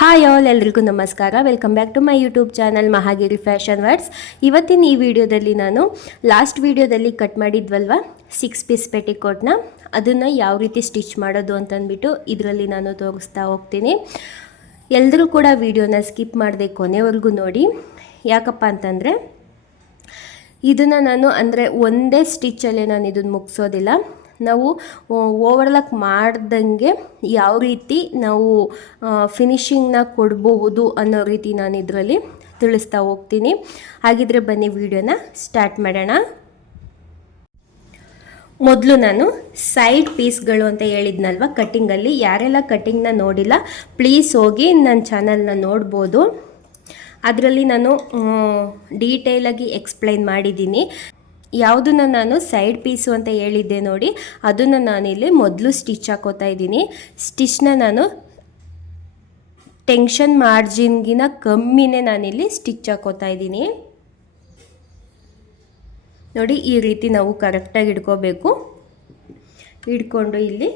Hi all ಎಲ್ರಿಗೂ ನಮಸ್ಕಾರ. Welcome back to my YouTube channel Mahagiri fashion words ಇವತ್ತಿನ ಈ ವಿಡಿಯೋದಲ್ಲಿ ನಾನು ಲಾಸ್ಟ್ ವಿಡಿಯೋದಲ್ಲಿ ಕಟ್ ಮಾಡಿದ್ವಲ್ವ? ಸಿಕ್ಸ್ ಪೀಸ್ ಪೆಟಿಕೋಟ್ನ ಅದನ್ನು ಯಾವ ರೀತಿ ಸ್ಟಿಚ್ ಮಾಡೋದು ಅಂತಂದ್ಬಿಟ್ಟು ಇದರಲ್ಲಿ ನಾನು ತೋರಿಸ್ತಾ ಹೋಗ್ತೀನಿ. ಎಲ್ಲರೂ ಕೂಡ ವಿಡಿಯೋನ ಸ್ಕಿಪ್ ಮಾಡದೆ ಕೊನೆವರೆಗೂ ನೋಡಿ. ಯಾಕಪ್ಪ ಅಂತಂದರೆ, ಇದನ್ನು ನಾನು ಅಂದರೆ ಒಂದೇ ಸ್ಟಿಚ್ಚಲ್ಲೇ ನಾನು ಇದನ್ನು ಮುಗಿಸೋದಿಲ್ಲ. ನಾವು ಓವರ್ಲಾಕ್ ಮಾಡ್ದಂಗೆ ಯಾವ ರೀತಿ ನಾವು ಫಿನಿಶಿಂಗ್ನ ಕೊಡಬಹುದು ಅನ್ನೋ ರೀತಿ ನಾನು ಇದರಲ್ಲಿ ತಿಳಿಸ್ತಾ ಹೋಗ್ತೀನಿ. ಹಾಗಿದ್ರೆ ಬನ್ನಿ ವಿಡಿಯೋನ ಸ್ಟಾರ್ಟ್ ಮಾಡೋಣ. ಮೊದಲು ನಾನು ಸೈಡ್ ಪೀಸ್ಗಳು ಅಂತ ಹೇಳಿದ್ನಲ್ವ ಕಟ್ಟಿಂಗಲ್ಲಿ ಯಾರೆಲ್ಲ ಕಟ್ಟಿಂಗ್ನ ನೋಡಿಲ್ಲ ಪ್ಲೀಸ್ ಹೋಗಿ ನನ್ನ ಚಾನಲ್ನ ನೋಡ್ಬೋದು. ಅದರಲ್ಲಿ ನಾನು ಡೀಟೇಲಾಗಿ ಎಕ್ಸ್ಪ್ಲೈನ್ ಮಾಡಿದ್ದೀನಿ. ಯಾವುದನ್ನು ನಾನು ಸೈಡ್ ಪೀಸು ಅಂತ ಹೇಳಿದ್ದೆ ನೋಡಿ, ಅದನ್ನು ನಾನಿಲ್ಲಿ ಮೊದಲು ಸ್ಟಿಚ್ ಹಾಕೋತಾ ಇದ್ದೀನಿ. ಸ್ಟಿಚ್ನ ನಾನು ಟೆನ್ಷನ್ ಮಾರ್ಜಿನ್ಗಿನ ಕಮ್ಮಿನೇ ನಾನಿಲ್ಲಿ ಸ್ಟಿಚ್ ಹಾಕೋತಾ ಇದ್ದೀನಿ. ನೋಡಿ, ಈ ರೀತಿ ನಾವು ಕರೆಕ್ಟಾಗಿ ಹಿಡ್ಕೋಬೇಕು ಹಿಡ್ಕೊಂಡು ಇಲ್ಲಿ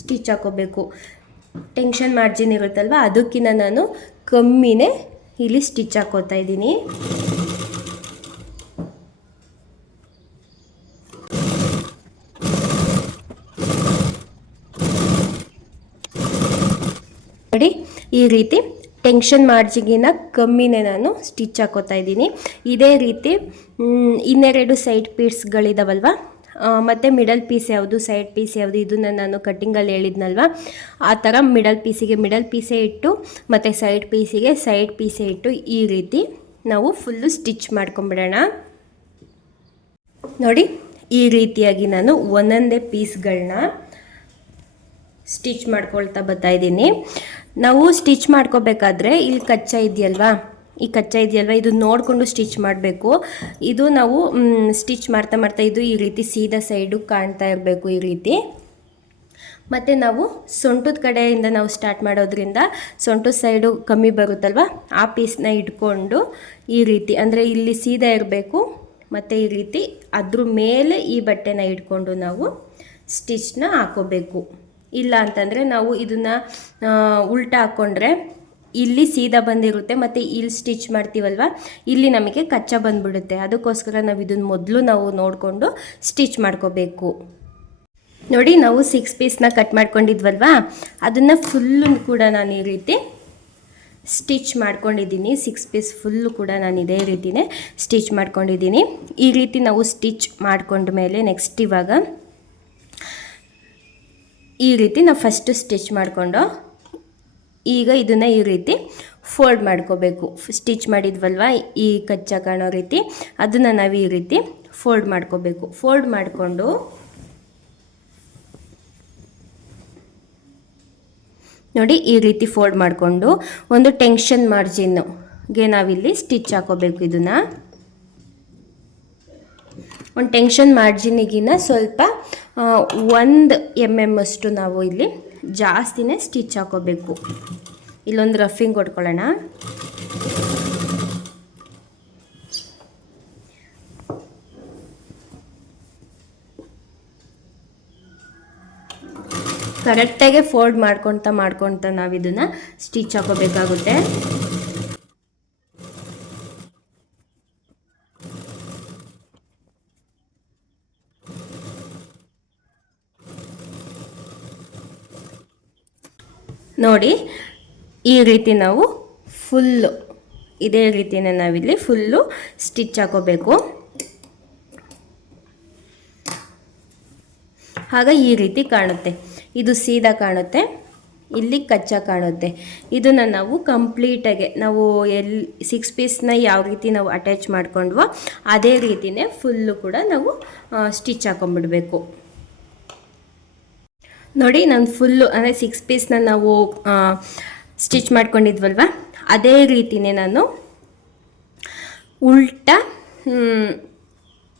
ಸ್ಟಿಚ್ ಹಾಕೋಬೇಕು. ಟೆನ್ಷನ್ ಮಾರ್ಜಿನ್ ಇರುತ್ತಲ್ವ ಅದಕ್ಕಿಂತ ನಾನು ಕಮ್ಮಿನೇ ಇಲ್ಲಿ ಸ್ಟಿಚ್ ಹಾಕೋತಾ ಇದ್ದೀನಿ ನೋಡಿ ಈ ರೀತಿ ಟೆನ್ಷನ್ ಮಾರ್ಜಿಗಿನ ಕಮ್ಮಿನೇ ನಾನು ಸ್ಟಿಚ್ ಹಾಕೋತಾ ಇದ್ದೀನಿ. ಇದೇ ರೀತಿ ಇನ್ನೆರಡು ಸೈಡ್ ಪೀಸ್ಗಳಿದಾವಲ್ವ ಮತ್ತು ಮಿಡಲ್ ಪೀಸ್ ಯಾವುದು ಸೈಡ್ ಪೀಸ್ ಯಾವುದು, ಇದನ್ನು ನಾನು ಕಟ್ಟಿಂಗಲ್ಲಿ ಹೇಳಿದ್ನಲ್ವ? ಆ ಥರ ಮಿಡಲ್ ಪೀಸಿಗೆ ಮಿಡಲ್ ಪೀಸೇ ಇಟ್ಟು, ಮತ್ತು ಸೈಡ್ ಪೀಸಿಗೆ ಸೈಡ್ ಪೀಸೇ ಇಟ್ಟು ಈ ರೀತಿ ನಾವು ಫುಲ್ಲು ಸ್ಟಿಚ್ ಮಾಡ್ಕೊಂಬಿಡೋಣ. ನೋಡಿ, ಈ ರೀತಿಯಾಗಿ ನಾನು ಒಂದೊಂದೇ ಪೀಸ್ಗಳನ್ನ ಸ್ಟಿಚ್ ಮಾಡ್ಕೊಳ್ತಾ ಬರ್ತಾ ಇದ್ದೀನಿ. ನಾವು ಸ್ಟಿಚ್ ಮಾಡ್ಕೋಬೇಕಾದ್ರೆ ಇಲ್ಲಿ ಕಚ್ಚಾ ಇದೆಯಲ್ವಾ? ಈ ಕಚ್ಚಾ ಇದೆಯಲ್ವಾ? ಇದು ನೋಡಿಕೊಂಡು ಸ್ಟಿಚ್ ಮಾಡಬೇಕು. ಇದು ನಾವು ಸ್ಟಿಚ್ ಮಾಡ್ತಾ ಮಾಡ್ತಾ ಇದು ಈ ರೀತಿ ಸೀದಾ ಸೈಡು ಕಾಣ್ತಾ ಇರಬೇಕು ಈ ರೀತಿ. ಮತ್ತು ನಾವು ಸೊಂಟದ ಕಡೆಯಿಂದ ನಾವು ಸ್ಟಾರ್ಟ್ ಮಾಡೋದ್ರಿಂದ ಸೊಂಟದ ಸೈಡು ಕಮ್ಮಿ ಬರುತ್ತಲ್ವ? ಆ ಪೀಸ್ನ ಇಟ್ಕೊಂಡು ಈ ರೀತಿ, ಅಂದರೆ ಇಲ್ಲಿ ಸೀದಾ ಇರಬೇಕು. ಮತ್ತು ಈ ರೀತಿ ಅದ್ರ ಮೇಲೆ ಈ ಬಟ್ಟೆನ ಇಟ್ಕೊಂಡು ನಾವು ಸ್ಟಿಚ್ನ ಹಾಕೋಬೇಕು. ಇಲ್ಲ ಅಂತಂದರೆ ನಾವು ಇದನ್ನು ಉಲ್ಟಾ ಹಾಕ್ಕೊಂಡ್ರೆ ಇಲ್ಲಿ ಸೀದಾ ಬಂದಿರುತ್ತೆ ಮತ್ತು ಇಲ್ಲಿ ಸ್ಟಿಚ್ ಮಾಡ್ತೀವಲ್ವ? ಇಲ್ಲಿ ನಮಗೆ ಕಚ್ಚಾ ಬಂದ್ಬಿಡುತ್ತೆ. ಅದಕ್ಕೋಸ್ಕರ ನಾವು ಇದನ್ನು ಮೊದಲು ನಾವು ನೋಡಿಕೊಂಡು ಸ್ಟಿಚ್ ಮಾಡ್ಕೋಬೇಕು. ನೋಡಿ, ನಾವು ಸಿಕ್ಸ್ ಪೀಸ್ನ ಕಟ್ ಮಾಡ್ಕೊಂಡಿದ್ವಲ್ವ? ಅದನ್ನು ಫುಲ್ಲು ಕೂಡ ನಾನು ಈ ರೀತಿ ಸ್ಟಿಚ್ ಮಾಡ್ಕೊಂಡಿದ್ದೀನಿ. ಸಿಕ್ಸ್ ಪೀಸ್ ಫುಲ್ಲು ಕೂಡ ನಾನು ಇದೇ ರೀತಿನೇ ಸ್ಟಿಚ್ ಮಾಡ್ಕೊಂಡಿದ್ದೀನಿ. ಈ ರೀತಿ ನಾವು ಸ್ಟಿಚ್ ಮಾಡ್ಕೊಂಡ ಮೇಲೆ ನೆಕ್ಸ್ಟ್ ಇವಾಗ ಈ ರೀತಿ ನಾವು ಫಸ್ಟು ಸ್ಟಿಚ್ ಮಾಡಿಕೊಂಡು ಈಗ ಇದನ್ನು ಈ ರೀತಿ ಫೋಲ್ಡ್ ಮಾಡ್ಕೋಬೇಕು. ಸ್ಟಿಚ್ ಮಾಡಿದ್ವಲ್ವ? ಈ ಕಚ್ಚಾ ಕಾಣೋ ರೀತಿ. ಅದನ್ನು ನಾವು ಈ ರೀತಿ ಫೋಲ್ಡ್ ಮಾಡ್ಕೋಬೇಕು. ಫೋಲ್ಡ್ ಮಾಡಿಕೊಂಡು ನೋಡಿ ಈ ರೀತಿ ಫೋಲ್ಡ್ ಮಾಡಿಕೊಂಡು ಒಂದು ಟೆನ್ಷನ್ ಮಾರ್ಜಿನ್ಗೆ ನಾವಿಲ್ಲಿ ಸ್ಟಿಚ್ ಹಾಕೋಬೇಕು ಇದನ್ನು. ಒಂದು ಟೆನ್ಷನ್ ಮಾರ್ಜಿನಿಗಿನ ಸ್ವಲ್ಪ ಒಂದು ಎಂ ಎಂ ಅಷ್ಟು ನಾವು ಇಲ್ಲಿ ಜಾಸ್ತಿನೇ ಸ್ಟಿಚ್ ಹಾಕೋಬೇಕು. ಇಲ್ಲೊಂದು ರಫಿಂಗ್ ಕೊಟ್ಕೊಳ್ಳೋಣ. ಕರೆಕ್ಟಾಗೆ ಫೋಲ್ಡ್ ಮಾಡ್ಕೊತ ಮಾಡ್ಕೊತ ನಾವು ಇದನ್ನು ಸ್ಟಿಚ್ ಹಾಕೋಬೇಕಾಗುತ್ತೆ. ನೋಡಿ, ಈ ರೀತಿ ನಾವು ಫುಲ್ಲು, ಇದೇ ರೀತಿನೇ ನಾವಿಲ್ಲಿ ಫುಲ್ಲು ಸ್ಟಿಚ್ ಹಾಕೋಬೇಕು. ಆಗ ಈ ರೀತಿ ಕಾಣುತ್ತೆ. ಇದು ಸೀದಾ ಕಾಣುತ್ತೆ, ಇಲ್ಲಿ ಕಚ್ಚಾ ಕಾಣುತ್ತೆ. ಇದನ್ನು ನಾವು ಕಂಪ್ಲೀಟಾಗಿ ನಾವು ಎಲ್ಲಿ ಸಿಕ್ಸ್ ಪೀಸ್ನ ಯಾವ ರೀತಿ ನಾವು ಅಟ್ಯಾಚ್ ಮಾಡ್ಕೊಂಡ್ವೋ, ಅದೇ ರೀತಿಯೇ ಫುಲ್ಲು ಕೂಡ ನಾವು ಸ್ಟಿಚ್ ಹಾಕೊಂಡ್ಬಿಡ್ಬೇಕು. ನೋಡಿ, ನಾನು ಫುಲ್ಲು ಅಂದರೆ ಸಿಕ್ಸ್ ಪೀಸ್ನ ನಾವು ಸ್ಟಿಚ್ ಮಾಡ್ಕೊಂಡಿದ್ವಲ್ವ? ಅದೇ ರೀತಿನೇ ನಾನು ಉಲ್ಟಾ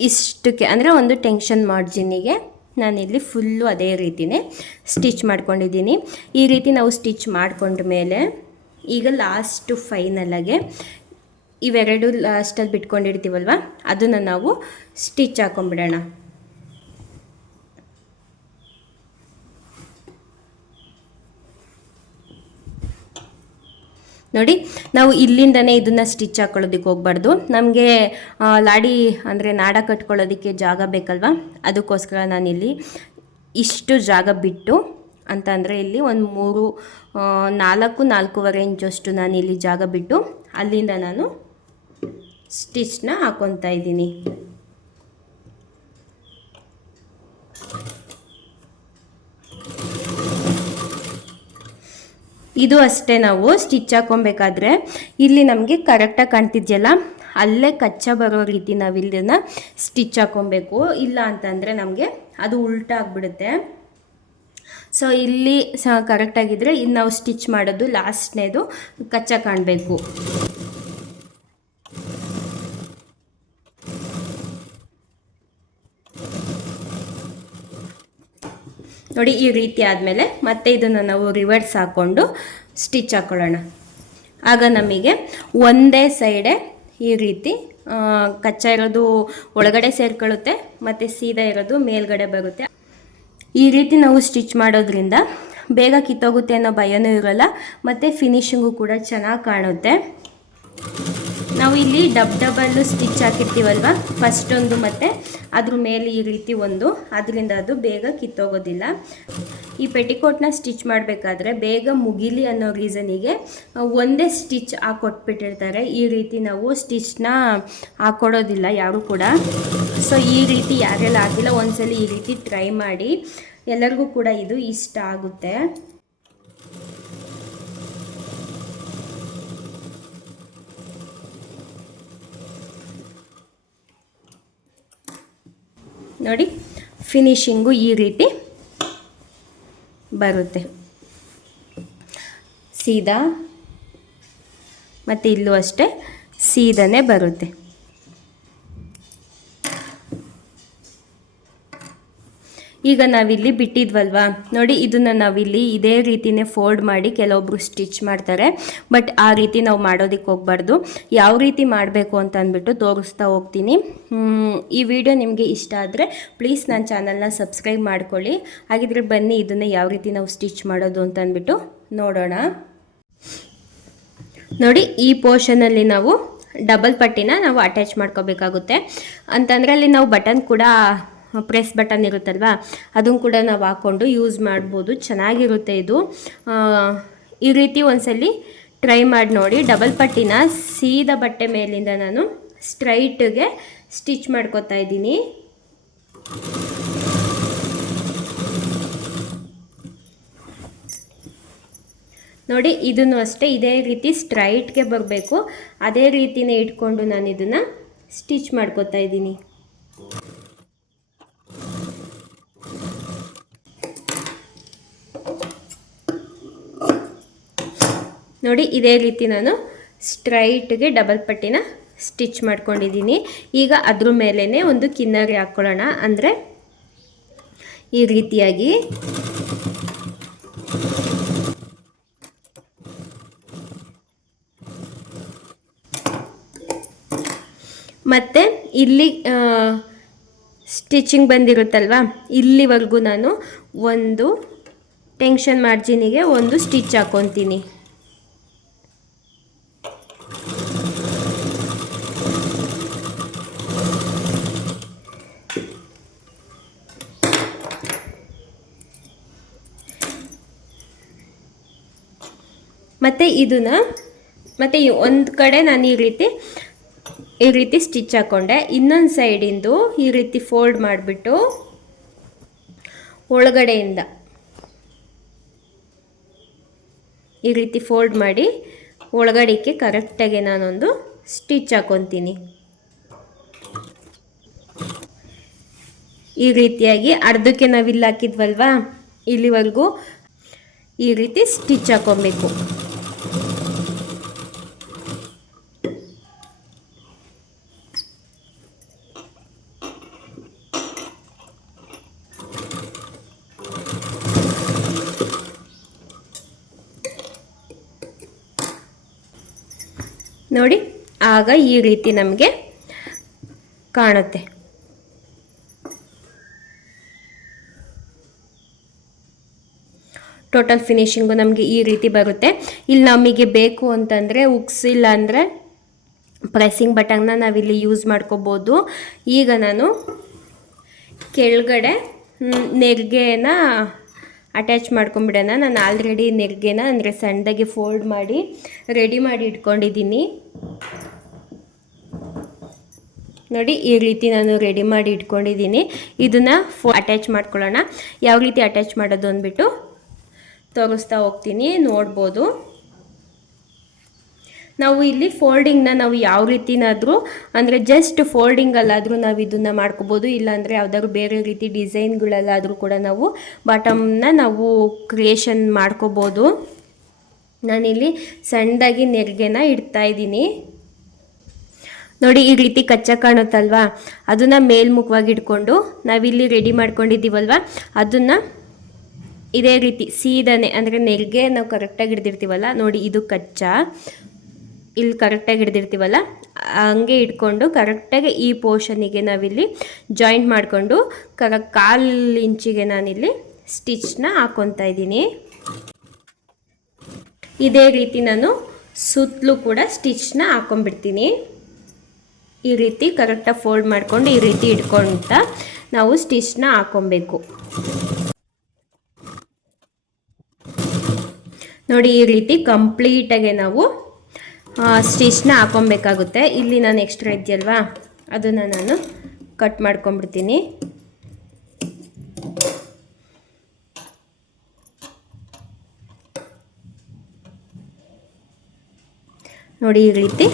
ಇಷ್ಟಕ್ಕೆ, ಅಂದರೆ ಒಂದು ಟೆನ್ಷನ್ ಮಾರ್ಜಿನಿಗೆ ನಾನಿಲ್ಲಿ ಫುಲ್ಲು ಅದೇ ರೀತಿನೇ ಸ್ಟಿಚ್ ಮಾಡ್ಕೊಂಡಿದ್ದೀನಿ. ಈ ರೀತಿ ನಾವು ಸ್ಟಿಚ್ ಮಾಡ್ಕೊಂಡ ಮೇಲೆ ಈಗ ಲಾಸ್ಟು ಫೈನಲಾಗೆ ಇವೆರಡು ಲಾಸ್ಟಲ್ಲಿ ಬಿಟ್ಕೊಂಡಿರ್ತೀವಲ್ವ, ಅದನ್ನು ನಾವು ಸ್ಟಿಚ್ ಹಾಕೊಂಡ್ಬಿಡೋಣ ನೋಡಿ, ನಾವು ಇಲ್ಲಿಂದನೇ ಇದನ್ನು ಸ್ಟಿಚ್ ಹಾಕೊಳ್ಳೋದಕ್ಕೆ ಹೋಗ್ಬಾರ್ದು. ನಮಗೆ ಲಾಡಿ ಅಂದರೆ ನಾಡ ಕಟ್ಕೊಳ್ಳೋದಕ್ಕೆ ಜಾಗ ಬೇಕಲ್ವಾ? ಅದಕ್ಕೋಸ್ಕರ ನಾನಿಲ್ಲಿ ಇಷ್ಟು ಜಾಗ ಬಿಟ್ಟು, ಅಂತ ಅಂದರೆ ಇಲ್ಲಿ ಒಂದು ಮೂರು ನಾಲ್ಕು, ನಾಲ್ಕೂವರೆ ಇಂಚಷ್ಟು ನಾನು ಇಲ್ಲಿ ಜಾಗ ಬಿಟ್ಟು, ಅಲ್ಲಿಂದ ನಾನು ಸ್ಟಿಚ್ನ ಹಾಕೊತಾ ಇದ್ದೀನಿ. ಇದು ಅಷ್ಟೇ ನಾವು ಸ್ಟಿಚ್ ಹಾಕೊಬೇಕಾದ್ರೆ ಇಲ್ಲಿ ನಮಗೆ ಕರೆಕ್ಟಾಗಿ ಕಾಣ್ತಿದ್ಯಲ್ಲ? ಅಲ್ಲೇ ಕಚ್ಚಾ ಬರೋ ರೀತಿ ನಾವು ಇಲ್ಲಿನ ಸ್ಟಿಚ್ ಹಾಕೊಬೇಕು ಇಲ್ಲ ಅಂತಂದರೆ ನಮಗೆ ಅದು ಉಲ್ಟಾ ಆಗಿಬಿಡುತ್ತೆ. ಸೊ ಇಲ್ಲಿ ಸಹ ಕರೆಕ್ಟಾಗಿದ್ದರೆ ಇನ್ನು ನಾವು ಸ್ಟಿಚ್ ಮಾಡೋದು ಲಾಸ್ಟ್ನೇದು ಕಚ್ಚಾ ಕಾಣಬೇಕು. ನೋಡಿ ಈ ರೀತಿ ಆದಮೇಲೆ ಮತ್ತೆ ಇದನ್ನು ನಾವು ರಿವರ್ಸ್ ಹಾಕ್ಕೊಂಡು ಸ್ಟಿಚ್ ಹಾಕ್ಕೊಳ್ಳೋಣ ಆಗ ನಮಗೆ ಒಂದೇ ಸೈಡೆ ಈ ರೀತಿ ಕಚ್ಚಾ ಇರೋದು ಒಳಗಡೆ ಸೇರ್ಕೊಳ್ಳುತ್ತೆ, ಮತ್ತು ಸೀದಾ ಇರೋದು ಮೇಲ್ಗಡೆ ಬರುತ್ತೆ. ಈ ರೀತಿ ನಾವು ಸ್ಟಿಚ್ ಮಾಡೋದ್ರಿಂದ ಬೇಗ ಕಿತ್ತೋಗುತ್ತೆ ಅನ್ನೋ ಭಯನೂ ಇರೋಲ್ಲ, ಮತ್ತು ಫಿನಿಷಿಂಗು ಕೂಡ ಚೆನ್ನಾಗಿ ಕಾಣುತ್ತೆ. ನಾವು ಇಲ್ಲಿ ಡಬ್ ಡಬಲ್ಲು ಸ್ಟಿಚ್ ಹಾಕಿರ್ತೀವಲ್ವ? ಫಸ್ಟ್ ಒಂದು ಮತ್ತು ಅದ್ರ ಮೇಲೆ ಈ ರೀತಿ ಒಂದು. ಅದರಿಂದ ಅದು ಬೇಗ ಕಿತ್ತೋಗೋದಿಲ್ಲ. ಈ ಪೆಟಿಕೋಟ್ನ ಸ್ಟಿಚ್ ಮಾಡಬೇಕಾದ್ರೆ ಬೇಗ ಮುಗಿಲಿ ಅನ್ನೋ ರೀಸನಿಗೆ ಒಂದೇ ಸ್ಟಿಚ್ ಹಾಕೊಟ್ಬಿಟ್ಟಿರ್ತಾರೆ. ಈ ರೀತಿ ನಾವು ಸ್ಟಿಚ್ನ ಹಾಕೊಡೋದಿಲ್ಲ ಯಾರು ಕೂಡ. ಸೊ, ಈ ರೀತಿ ಯಾರೆಲ್ಲ ಆಗಿಲ್ಲ, ಒಂದ್ಸಲಿ ಈ ರೀತಿ ಟ್ರೈ ಮಾಡಿ. ಎಲ್ಲರಿಗೂ ಕೂಡ ಇದು ಇಷ್ಟ ಆಗುತ್ತೆ. ನೋಡಿ ಫಿನಿಶಿಂಗು ಈ ರೀತಿ ಬರುತ್ತೆ. ಸೀದಾ ಮತ್ತು ಇಲ್ಲೂ ಅಷ್ಟೇ ಸೀದಾನೇ ಬರುತ್ತೆ. ಈಗ ನಾವಿಲ್ಲಿ ಬಿಟ್ಟಿದ್ವಲ್ವಾ? ನೋಡಿ, ಇದನ್ನು ನಾವಿಲ್ಲಿ ಇದೇ ರೀತಿನೇ ಫೋಲ್ಡ್ ಮಾಡಿ ಕೆಲವೊಬ್ರು ಸ್ಟಿಚ್ ಮಾಡ್ತಾರೆ. ಬಟ್ ಆ ರೀತಿ ನಾವು ಮಾಡೋದಕ್ಕೆ ಹೋಗ್ಬಾರ್ದು. ಯಾವ ರೀತಿ ಮಾಡಬೇಕು ಅಂತ ಅಂದ್ಬಿಟ್ಟು ತೋರಿಸ್ತಾ ಹೋಗ್ತೀನಿ. ಈ ವಿಡಿಯೋ ನಿಮಗೆ ಇಷ್ಟ ಆದರೆ ಪ್ಲೀಸ್ ನನ್ನ ಚಾನಲ್ನ ಸಬ್ಸ್ಕ್ರೈಬ್ ಮಾಡ್ಕೊಳ್ಳಿ. ಹಾಗಿದ್ರೆ ಬನ್ನಿ, ಇದನ್ನು ಯಾವ ರೀತಿ ನಾವು ಸ್ಟಿಚ್ ಮಾಡೋದು ಅಂತ ಅಂದ್ಬಿಟ್ಟು ನೋಡೋಣ. ನೋಡಿ, ಈ ಪೋರ್ಷನಲ್ಲಿ ನಾವು ಡಬಲ್ ಪಟ್ಟಿನ ನಾವು ಅಟ್ಯಾಚ್ ಮಾಡ್ಕೋಬೇಕಾಗುತ್ತೆ. ಅಂತಂದರೆ ಅಲ್ಲಿ ನಾವು ಬಟನ್ ಕೂಡ ಪ್ರೆಸ್ ಬಟನ್ ಇರುತ್ತಲ್ವಾ, ಅದನ್ನು ಕೂಡ ನಾವು ಹಾಕ್ಕೊಂಡು ಯೂಸ್ ಮಾಡ್ಬೋದು. ಚೆನ್ನಾಗಿರುತ್ತೆ ಇದು. ಈ ರೀತಿ ಒಂದ್ಸಲಿ ಟ್ರೈ ಮಾಡಿ ನೋಡಿ. ಡಬಲ್ ಪಟ್ಟಿನ ಸೀದಾ ಬಟ್ಟೆ ಮೇಲಿಂದ ನಾನು ಸ್ಟ್ರೈಟ್ಗೆ ಸ್ಟಿಚ್ ಮಾಡ್ಕೊತಾ ಇದ್ದೀನಿ. ನೋಡಿ, ಇದನ್ನು ಅಷ್ಟೇ ಇದೇ ರೀತಿ ಸ್ಟ್ರೈಟ್ಗೆ ಬರಬೇಕು. ಅದೇ ರೀತಿನೇ ಇಟ್ಕೊಂಡು ನಾನು ಇದನ್ನು ಸ್ಟಿಚ್ ಮಾಡ್ಕೊತಾ ಇದ್ದೀನಿ. ನೋಡಿ, ಇದೇ ರೀತಿ ನಾನು ಸ್ಟ್ರೈಟ್ಗೆ ಡಬಲ್ ಪಟ್ಟಿನ ಸ್ಟಿಚ್ ಮಾಡ್ಕೊಂಡಿದ್ದೀನಿ. ಈಗ ಅದ್ರ ಮೇಲೇ ಒಂದು ಕಿನ್ನರಿ ಹಾಕ್ಕೊಳ್ಳೋಣ ಅಂದರೆ ಈ ರೀತಿಯಾಗಿ. ಮತ್ತು ಇಲ್ಲಿ ಸ್ಟಿಚಿಂಗ್ ಬಂದಿರುತ್ತಲ್ವಾ? ಇಲ್ಲಿವರೆಗೂ ನಾನು ಒಂದು ಟೆನ್ಷನ್ ಮಾರ್ಜಿನಿಗೆ ಒಂದು ಸ್ಟಿಚ್ ಹಾಕ್ಕೊತೀನಿ ಮತ್ತು ಇದನ್ನ ಮತ್ತು ಒಂದು ಕಡೆ ನಾನು ಈ ರೀತಿ ಈ ರೀತಿ ಸ್ಟಿಚ್ ಹಾಕ್ಕೊಂಡೆ ಇನ್ನೊಂದು ಸೈಡಿಂದು ಈ ರೀತಿ ಫೋಲ್ಡ್ ಮಾಡಿಬಿಟ್ಟು ಒಳಗಡೆಯಿಂದ ಈ ರೀತಿ ಫೋಲ್ಡ್ ಮಾಡಿ ಒಳಗಡೆಗೆ ಕರೆಕ್ಟಾಗಿ ನಾನೊಂದು ಸ್ಟಿಚ್ ಹಾಕ್ಕೊತೀನಿ ಈ ರೀತಿಯಾಗಿ ಅರ್ಧಕ್ಕೆ ನಾವು ಇಲ್ಲಿ ಹಾಕಿದ್ವಲ್ವಾ? ಇಲ್ಲಿವರೆಗೂ ಈ ರೀತಿ ಸ್ಟಿಚ್ ಹಾಕೊಬೇಕು ನೋಡಿ ಆಗ ಈ ರೀತಿ ನಮಗೆ ಕಾಣುತ್ತೆ. ಟೋಟಲ್ ಫಿನಿಶಿಂಗು ನಮಗೆ ಈ ರೀತಿ ಬರುತ್ತೆ. ಇಲ್ಲಿ ನಮಗೆ ಬೇಕು ಅಂತಂದರೆ ಉಕ್ಸ್ ಇಲ್ಲ ಅಂದರೆ ಪ್ರೆಸ್ಸಿಂಗ್ ಬಟನ್ನ ನಾವಿಲ್ಲಿ ಯೂಸ್ ಮಾಡ್ಕೋಬೋದು. ಈಗ ನಾನು ಕೆಳಗಡೆ ನೆರಿಗೆನ ಅಟ್ಯಾಚ್ ಮಾಡ್ಕೊಂಬಿಡೋಣ. ನಾನು ಆಲ್ರೆಡಿ ನೆರಿಗೆನ ಅಂದರೆ ಸಣ್ಣದಾಗಿ ಫೋಲ್ಡ್ ಮಾಡಿ ರೆಡಿ ಮಾಡಿ ಇಟ್ಕೊಂಡಿದ್ದೀನಿ. ನೋಡಿ ಈ ರೀತಿ ನಾನು ರೆಡಿ ಮಾಡಿ ಇಟ್ಕೊಂಡಿದ್ದೀನಿ. ಇದನ್ನು ಫೋ ಅಟ್ಯಾಚ್ ಮಾಡ್ಕೊಳ್ಳೋಣ. ಯಾವ ರೀತಿ ಅಟ್ಯಾಚ್ ಮಾಡೋದು ಅಂದ್ಬಿಟ್ಟು ತೋರಿಸ್ತಾ ಹೋಗ್ತೀನಿ, ನೋಡ್ಬೋದು. ನಾವು ಇಲ್ಲಿ ಫೋಲ್ಡಿಂಗ್ನ ನಾವು ಯಾವ ರೀತಿನಾದರೂ, ಅಂದರೆ ಜಸ್ಟ್ ಫೋಲ್ಡಿಂಗಲ್ಲಾದರೂ ನಾವು ಇದನ್ನು ಮಾಡ್ಕೋಬೋದು, ಇಲ್ಲಾಂದರೆ ಯಾವುದಾದ್ರು ಬೇರೆ ರೀತಿ ಡಿಸೈನ್ಗಳಲ್ಲಾದರೂ ಕೂಡ ನಾವು ಬಾಟಮ್ನ ನಾವು ಕ್ರಿಯೇಷನ್ ಮಾಡ್ಕೋಬೋದು. ನಾನಿಲ್ಲಿ ಸಣ್ಣದಾಗಿ ನೆರಿಗೆನ ಇಡ್ತಾ ಇದ್ದೀನಿ. ನೋಡಿ ಈ ರೀತಿ ಕಚ್ಚಾ ಕಾಣುತ್ತಲ್ವಾ? ಅದನ್ನು ಮೇಲ್ಮುಖವಾಗಿ ಇಟ್ಕೊಂಡು ನಾವಿಲ್ಲಿ ರೆಡಿ ಮಾಡ್ಕೊಂಡಿದ್ದೀವಲ್ವ? ಅದನ್ನು ಇದೇ ರೀತಿ ಸೀದಾನೆ ಅಂದರೆ ನೆಲ್ಗೆ ನಾವು ಕರೆಕ್ಟಾಗಿ ಹಿಡ್ದಿರ್ತೀವಲ್ಲ? ನೋಡಿ ಇದು ಕಚ್ಚಾ. ಇಲ್ಲಿ ಕರೆಕ್ಟಾಗಿ ಹಿಡ್ದಿರ್ತೀವಲ್ಲ? ಹಂಗೆ ಇಟ್ಕೊಂಡು ಕರೆಕ್ಟಾಗಿ ಈ ಪೋರ್ಷನಿಗೆ ನಾವಿಲ್ಲಿ ಜಾಯಿಂಟ್ ಮಾಡಿಕೊಂಡು ಕರ ಕಾಲು ಇಂಚಿಗೆ ನಾನಿಲ್ಲಿ ಸ್ಟಿಚ್ನ ಹಾಕ್ಕೊತಾ ಇದ್ದೀನಿ. ಇದೇ ರೀತಿ ನಾನು ಸುತ್ತಲೂ ಕೂಡ ಸ್ಟಿಚ್ನ ಹಾಕೊಂಡ್ಬಿಡ್ತೀನಿ. ಈ ರೀತಿ ಕರೆಕ್ಟಾಗಿ ಫೋಲ್ಡ್ ಮಾಡ್ಕೊಂಡು ಈ ರೀತಿ ಇಟ್ಕೊಂತ ನಾವು ಸ್ಟಿಚ್ನ ಹಾಕೊಬೇಕು. ನೋಡಿ ಈ ರೀತಿ ಕಂಪ್ಲೀಟಾಗೆ ನಾವು ಸ್ಟಿಚ್ನ ಹಾಕೊಬೇಕಾಗುತ್ತೆ. ಇಲ್ಲಿ ನಾನು ಎಕ್ಸ್ಟ್ರಾ ಇದೆಯಲ್ವಾ? ಅದನ್ನು ನಾನು ಕಟ್ ಮಾಡ್ಕೊಂಬಿಡ್ತೀನಿ ನೋಡಿ ಈ ರೀತಿ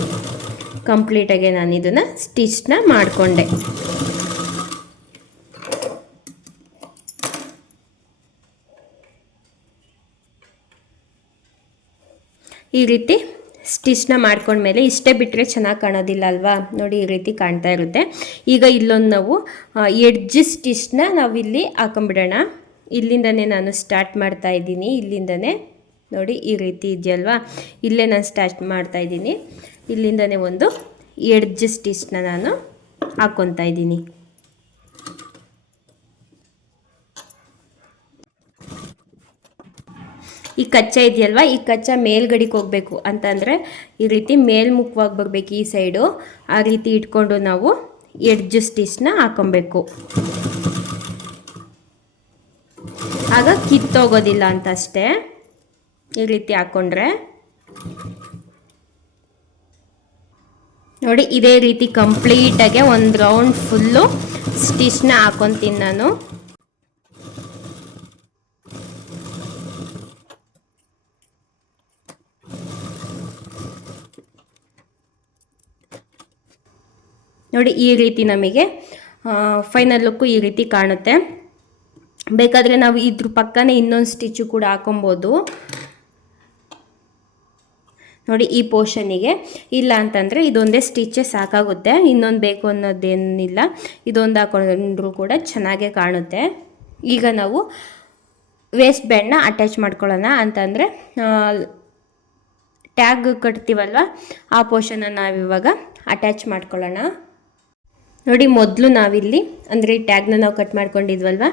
ಕಂಪ್ಲೀಟಾಗಿ ನಾನು ಇದನ್ನು ಸ್ಟಿಚ್ನ ಮಾಡಿಕೊಂಡೆ. ಈ ರೀತಿ ಸ್ಟಿಚ್ನ ಮಾಡ್ಕೊಂಡ್ಮೇಲೆ ಇಷ್ಟೇ ಬಿಟ್ಟರೆ ಚೆನ್ನಾಗಿ ಕಾಣೋದಿಲ್ಲ ಅಲ್ವಾ ನೋಡಿ ಈ ರೀತಿ ಕಾಣ್ತಾ ಇರುತ್ತೆ. ಈಗ ಇಲ್ಲೊಂದು ನಾವು ಎಡ್ಜ್ ಸ್ಟಿಚ್ನ ನಾವಿಲ್ಲಿ ಹಾಕೊಂಬಿಡೋಣ. ಇಲ್ಲಿಂದನೇ ನಾನು ಸ್ಟಾರ್ಟ್ ಮಾಡ್ತಾ ಇದ್ದೀನಿ. ಇಲ್ಲಿಂದನೇ ನೋಡಿ ಈ ರೀತಿ ಇದೆಯಲ್ವಾ? ಇಲ್ಲೇ ನಾನು ಸ್ಟಾರ್ಟ್ ಮಾಡ್ತಾ ಇದ್ದೀನಿ. ಇಲ್ಲಿಂದನೇ ಒಂದು ಎಡ್ಜ್ ಸ್ಟಿಚ್ನ ನಾನು ಹಾಕ್ಕೊತಾ ಇದ್ದೀನಿ. ಈ ಕಚ್ಚಾ ಇದೆಯಲ್ವ? ಈ ಕಚ್ಚಾ ಮೇಲ್ಗಡೆಗೆ ಹೋಗಬೇಕು ಅಂತಂದರೆ ಈ ರೀತಿ ಮೇಲ್ಮುಖವಾಗಿ ಬರಬೇಕು ಈ ಸೈಡು ಆ ರೀತಿ ಇಟ್ಕೊಂಡು ನಾವು ಎಡ್ಜ್ ಸ್ಟಿಚ್ನ ಹಾಕೊಬೇಕು. ಆಗ ಕಿತ್ತೋಗೋದಿಲ್ಲ ಅಂತ ಅಷ್ಟೇ. ಈ ರೀತಿ ಹಾಕ್ಕೊಂಡ್ರೆ ನೋಡಿ, ಇದೇ ರೀತಿ ಕಂಪ್ಲೀಟಾಗೆ ಒಂದು ರೌಂಡ್ ಫುಲ್ಲು ಸ್ಟಿಚ್ನ ಹಾಕೊತೀನಿ ನಾನು. ನೋಡಿ, ಈ ರೀತಿ ನಮಗೆ ಫೈನಲ್ ಲುಕ್ಕು ಈ ರೀತಿ ಕಾಣುತ್ತೆ. ಬೇಕಾದರೆ ನಾವು ಇದ್ರ ಪಕ್ಕನೇ ಇನ್ನೊಂದು ಸ್ಟಿಚ್ಚು ಕೂಡ ಹಾಕೊಬೋದು. ನೋಡಿ ಈ ಪೋರ್ಷನಿಗೆ ಇಲ್ಲ ಅಂತಂದರೆ ಇದೊಂದೇ ಸ್ಟಿಚ್ಚೇ ಸಾಕಾಗುತ್ತೆ. ಇನ್ನೊಂದು ಬೇಕು ಅನ್ನೋದೇನಿಲ್ಲ. ಇದೊಂದು ಹಾಕೊಂಡ್ರೂ ಕೂಡ ಚೆನ್ನಾಗೇ ಕಾಣುತ್ತೆ. ಈಗ ನಾವು ವೇಸ್ಟ್ ಬ್ಯಾಂಡ್ನ ಅಟ್ಯಾಚ್ ಮಾಡ್ಕೊಳ್ಳೋಣ ಅಂತಂದರೆ ಟ್ಯಾಗ್ ಕಟ್ತೀವಲ್ವ? ಆ ಪೋರ್ಷನ್ನ ನಾವಿವಾಗ ಅಟ್ಯಾಚ್ ಮಾಡ್ಕೊಳ್ಳೋಣ. ನೋಡಿ ಮೊದಲು ನಾವಿಲ್ಲಿ, ಅಂದರೆ ಈ ಟ್ಯಾಗ್ನ ನಾವು ಕಟ್ ಮಾಡ್ಕೊಂಡಿದ್ವಲ್ವ?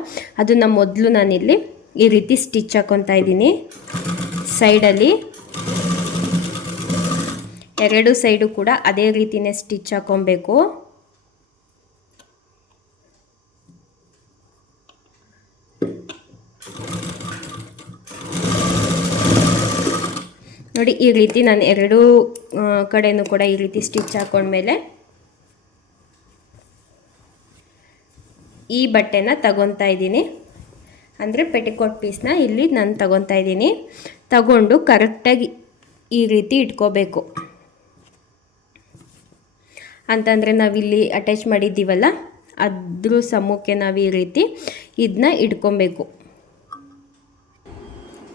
ಅದನ್ನು ಮೊದಲು ನಾನಿಲ್ಲಿ ಈ ರೀತಿ ಸ್ಟಿಚ್ ಹಾಕೊತಾ ಇದ್ದೀನಿ. ಸೈಡಲ್ಲಿ ಎರಡು ಸೈಡು ಕೂಡ ಅದೇ ರೀತಿಯೇ ಸ್ಟಿಚ್ ಹಾಕೊಬೇಕು. ನೋಡಿ, ಈ ರೀತಿ ನಾನು ಎರಡೂ ಕಡೆಯೂ ಕೂಡ ಈ ರೀತಿ ಸ್ಟಿಚ್ ಹಾಕೊಂಡ್ಮೇಲೆ ಈ ಬಟ್ಟೆನ ತಗೊತಾ ಇದ್ದೀನಿ. ಅಂದರೆ ಪೆಟಿಕೋಟ್ ಪೀಸ್ನ ಇಲ್ಲಿ ನಾನು ತಗೊತಾ ಇದ್ದೀನಿ. ತಗೊಂಡು ಕರೆಕ್ಟಾಗಿ ಈ ರೀತಿ ಇಟ್ಕೋಬೇಕು. ಅಂತಂದರೆ ನಾವಿಲ್ಲಿ ಅಟ್ಯಾಚ್ ಮಾಡಿದ್ದೀವಲ್ಲ, ಅದ್ರ ಸಮೂಹಕ್ಕೆ ನಾವು ಈ ರೀತಿ ಇದನ್ನ ಇಟ್ಕೊಬೇಕು.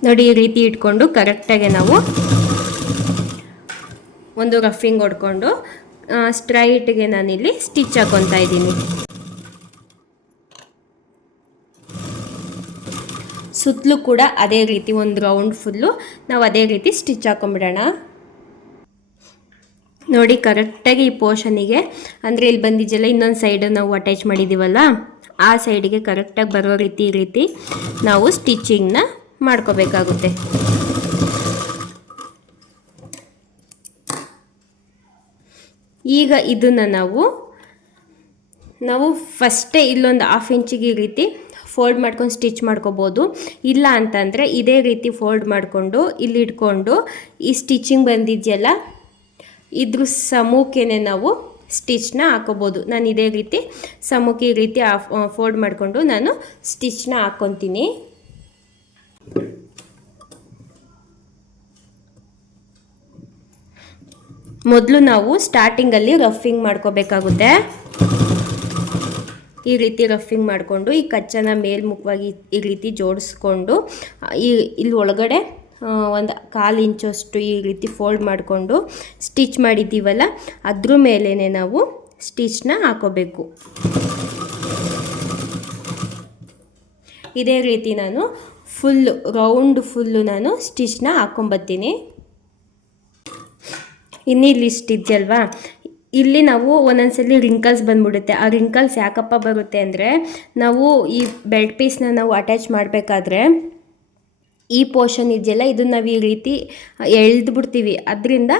ನೋಡಿ ಈ ರೀತಿ ಇಟ್ಕೊಂಡು ಕರೆಕ್ಟಾಗಿ ನಾವು ಒಂದು ರಫಿಂಗ್ ಹೊಡ್ಕೊಂಡು ಸ್ಟ್ರೈಟ್ಗೆ ನಾನಿಲ್ಲಿ ಸ್ಟಿಚ್ ಹಾಕೊತಾ ಇದ್ದೀನಿ. ಸುತ್ತಲೂ ಕೂಡ ಅದೇ ರೀತಿ ಒಂದು ರೌಂಡ್ ಫುಲ್ಲು ನಾವು ಅದೇ ರೀತಿ ಸ್ಟಿಚ್ ಹಾಕೊಂಬಿಡೋಣ. ನೋಡಿ ಕರೆಕ್ಟಾಗಿ ಈ ಪೋರ್ಷನಿಗೆ ಅಂದರೆ ಇಲ್ಲಿ ಬಂದಿದ್ದೆಲ್ಲ ಇನ್ನೊಂದು ಸೈಡ್ ನಾವು ಅಟ್ಯಾಚ್ ಮಾಡಿದ್ದೀವಲ್ಲ ಆ ಸೈಡಿಗೆ ಕರೆಕ್ಟಾಗಿ ಬರೋ ರೀತಿ ಈ ರೀತಿ ನಾವು ಸ್ಟಿಚಿಂಗ್ನ ಮಾಡ್ಕೋಬೇಕಾಗುತ್ತೆ. ಈಗ ಇದನ್ನು ನಾವು ನಾವು ಫಸ್ಟೇ ಇಲ್ಲೊಂದು ಹಾಫ್ ಇಂಚಿಗೆ ಈ ರೀತಿ ಫೋಲ್ಡ್ ಮಾಡ್ಕೊಂಡು ಸ್ಟಿಚ್ ಮಾಡ್ಕೋಬೋದು. ಇಲ್ಲ ಅಂತಂದರೆ ಇದೇ ರೀತಿ ಫೋಲ್ಡ್ ಮಾಡಿಕೊಂಡು, ಇಲ್ಲಿ ಇಟ್ಕೊಂಡು ಈ ಸ್ಟಿಚಿಂಗ್ ಬಂದಿದೆಯಲ್ಲ ಇದ್ರ ಸಮೂಕೇನೆ ನಾವು ಸ್ಟಿಚ್ನ ಹಾಕೋಬೋದು. ನಾನು ಇದೇ ರೀತಿ ಸಮೂಕೆ ಈ ರೀತಿ ಫೋಲ್ಡ್ ಮಾಡಿಕೊಂಡು ನಾನು ಸ್ಟಿಚ್ನ ಹಾಕ್ಕೊತೀನಿ ಮೊದಲು ನಾವು ಸ್ಟಾರ್ಟಿಂಗಲ್ಲಿ ರಫಿಂಗ್ ಮಾಡ್ಕೋಬೇಕಾಗುತ್ತೆ. ಈ ರೀತಿ ರಫಿಂಗ್ ಮಾಡಿಕೊಂಡು ಈ ಕಚ್ಚನ ಮೇಲ್ಮುಖವಾಗಿ ಈ ರೀತಿ ಜೋಡಿಸ್ಕೊಂಡು ಈ, ಇಲ್ಲಿ ಒಳಗಡೆ ಒಂದು ಕಾಲು ಇಂಚಷ್ಟು ಈ ರೀತಿ ಫೋಲ್ಡ್ ಮಾಡಿಕೊಂಡು ಸ್ಟಿಚ್ ಮಾಡಿದ್ದೀವಲ್ಲ, ಅದ್ರ ಮೇಲೇ ನಾವು ಸ್ಟಿಚ್ನ ಹಾಕೋಬೇಕು. ಇದೇ ರೀತಿ ನಾನು ಫುಲ್ಲು ರೌಂಡ್ ಫುಲ್ಲು ನಾನು ಸ್ಟಿಚ್ನ ಹಾಕೊಂಬತ್ತೀನಿ. ಇನ್ನೀ ಲಿಸ್ಟ್ ಇದೆಯಲ್ವಾ? ಇಲ್ಲಿ ನಾವು ಒಂದೊಂದ್ಸಲಿ ರಿಂಕಲ್ಸ್ ಬಂದ್ಬಿಡುತ್ತೆ. ಆ ರಿಂಕಲ್ಸ್ ಯಾಕಪ್ಪ ಬರುತ್ತೆ ಅಂದರೆ, ನಾವು ಈ ಬೆಲ್ಟ್ ಪೀಸ್ನ ನಾವು ಅಟ್ಯಾಚ್ ಮಾಡಬೇಕಾದ್ರೆ ಈ ಪೋರ್ಷನ್ ಇದೆಯಲ್ಲ, ಇದನ್ನ ನಾವು ಈ ರೀತಿ ಬಿಡ್ತೀವಿ. ಅದರಿಂದ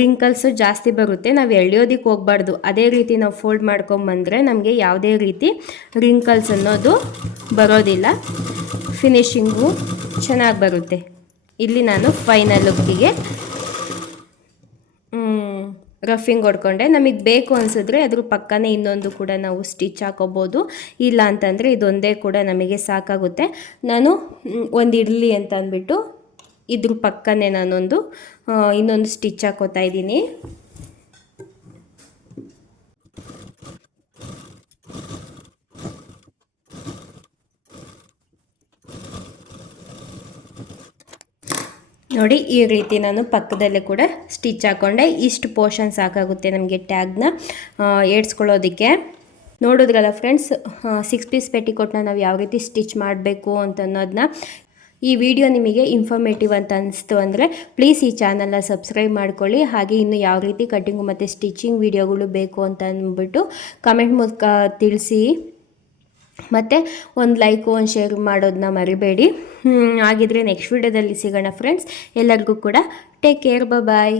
ರಿಂಕಲ್ಸು ಜಾಸ್ತಿ ಬರುತ್ತೆ. ನಾವು ಎಳೆಯೋದಕ್ಕೆ ಹೋಗ್ಬಾರ್ದು. ಅದೇ ರೀತಿ ನಾವು ಫೋಲ್ಡ್ ಮಾಡ್ಕೊಂಬಂದರೆ ನಮಗೆ ಯಾವುದೇ ರೀತಿ ರಿಂಕಲ್ಸ್ ಅನ್ನೋದು ಬರೋದಿಲ್ಲ. ಫಿನಿಶಿಂಗು ಚೆನ್ನಾಗಿ ಬರುತ್ತೆ. ಇಲ್ಲಿ ನಾನು ಫೈನಲ್ ಲುಕ್ಕಿಗೆ ರಫಿಂಗ್ ಹೊಡ್ಕೊಂಡೆ. ನಮಗೆ ಬೇಕು ಅನಿಸಿದ್ರೆ ಅದ್ರ ಪಕ್ಕನೇ ಇನ್ನೊಂದು ಕೂಡ ನಾವು ಸ್ಟಿಚ್ ಹಾಕೋಬೋದು. ಇಲ್ಲ ಅಂತಂದರೆ ಇದೊಂದೇ ಕೂಡ ನಮಗೆ ಸಾಕಾಗುತ್ತೆ. ನಾನು ಒಂದು ಇಡ್ಲಿ ಅಂತ ಅಂದ್ಬಿಟ್ಟು ಇದ್ರ ಪಕ್ಕನೇ ನಾನೊಂದು ಇನ್ನೊಂದು ಸ್ಟಿಚ್ ಹಾಕೋತಾ ಇದ್ದೀನಿ. ನೋಡಿ, ಈ ರೀತಿ ನಾನು ಪಕ್ಕದಲ್ಲೇ ಕೂಡ ಸ್ಟಿಚ್ ಹಾಕೊಂಡೆ. ಇಷ್ಟು ಪೋರ್ಷನ್ ಸಾಕಾಗುತ್ತೆ ನಮಗೆ ಟ್ಯಾಗ್ನ ಏಡ್ಸ್ಕೊಳ್ಳೋದಕ್ಕೆ ನೋಡಿದ್ರಲ್ಲ ಫ್ರೆಂಡ್ಸ್ ಸಿಕ್ಸ್ ಪೀಸ್ ಪೆಟ್ಟಿಕೋಟ್ನ ನಾವು ಯಾವ ರೀತಿ ಸ್ಟಿಚ್ ಮಾಡಬೇಕು ಅಂತ ಅನ್ನೋದನ್ನ ಈ ವಿಡಿಯೋ ನಿಮಗೆ ಇನ್ಫಾರ್ಮೇಟಿವ್ ಅಂತ ಅನಿಸ್ತು ಅಂದರೆ ಪ್ಲೀಸ್ ಈ ಚಾನಲ್ನ ಸಬ್ಸ್ಕ್ರೈಬ್ ಮಾಡ್ಕೊಳ್ಳಿ. ಹಾಗೆ ಇನ್ನು ಯಾವ ರೀತಿ ಕಟ್ಟಿಂಗು ಮತ್ತು ಸ್ಟಿಚಿಂಗ್ ವಿಡಿಯೋಗಳು ಬೇಕು ಅಂತ ಅಂದ್ಬಿಟ್ಟು ಕಮೆಂಟ್ ಮೂಲಕ ತಿಳಿಸಿ. ಮತ್ತು ಒಂದು ಲೈಕು ಒಂದು ಶೇರ್ ಮಾಡೋದನ್ನ ಮರಿಬೇಡಿ. ಹಾಗಿದ್ರೆ ನೆಕ್ಸ್ಟ್ ವಿಡಿಯೋದಲ್ಲಿ ಸಿಗೋಣ ಫ್ರೆಂಡ್ಸ್ ಎಲ್ಲರಿಗೂ ಕೂಡ ಟೇಕ್ ಕೇರ್ ಬಾಯ್